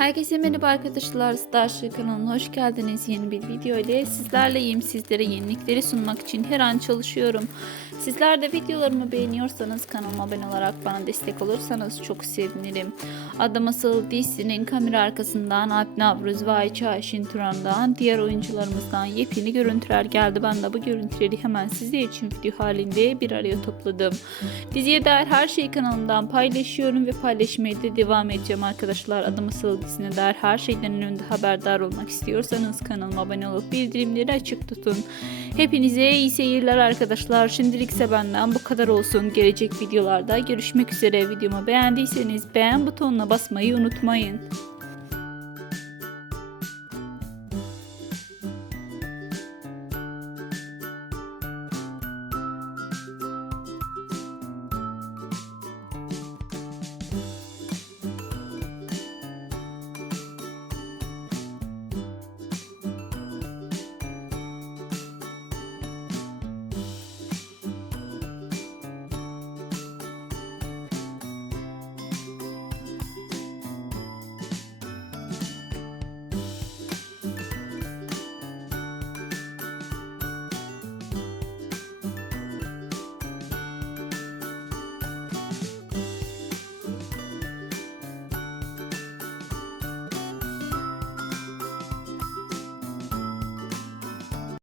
Herkese merhaba arkadaşlar. Starship kanalına hoş geldiniz. Yeni bir video ile sizlerleyim. Sizlere yenilikleri sunmak için her an çalışıyorum. Sizler de videolarımı beğeniyorsanız kanalıma abone olarak bana destek olursanız çok sevinirim. Adam Asıl dizisinin kamera arkasından Alp Navruz ve Ayça Ayşin Turan'dan diğer oyuncularımızdan yepyeni görüntüler geldi. Ben de bu görüntüleri hemen sizler için video halinde bir araya topladım. Diziye dair her şeyi kanalımdan paylaşıyorum ve paylaşmaya da devam edeceğim arkadaşlar. Adam Asıl dizisine dair her şeyden önünde haberdar olmak istiyorsanız kanalıma abone olup bildirimleri açık tutun. Hepinize iyi seyirler arkadaşlar. Şimdilik ise benden bu kadar olsun. Gelecek videolarda görüşmek üzere. Videomu beğendiyseniz beğen butonuna basmayı unutmayın.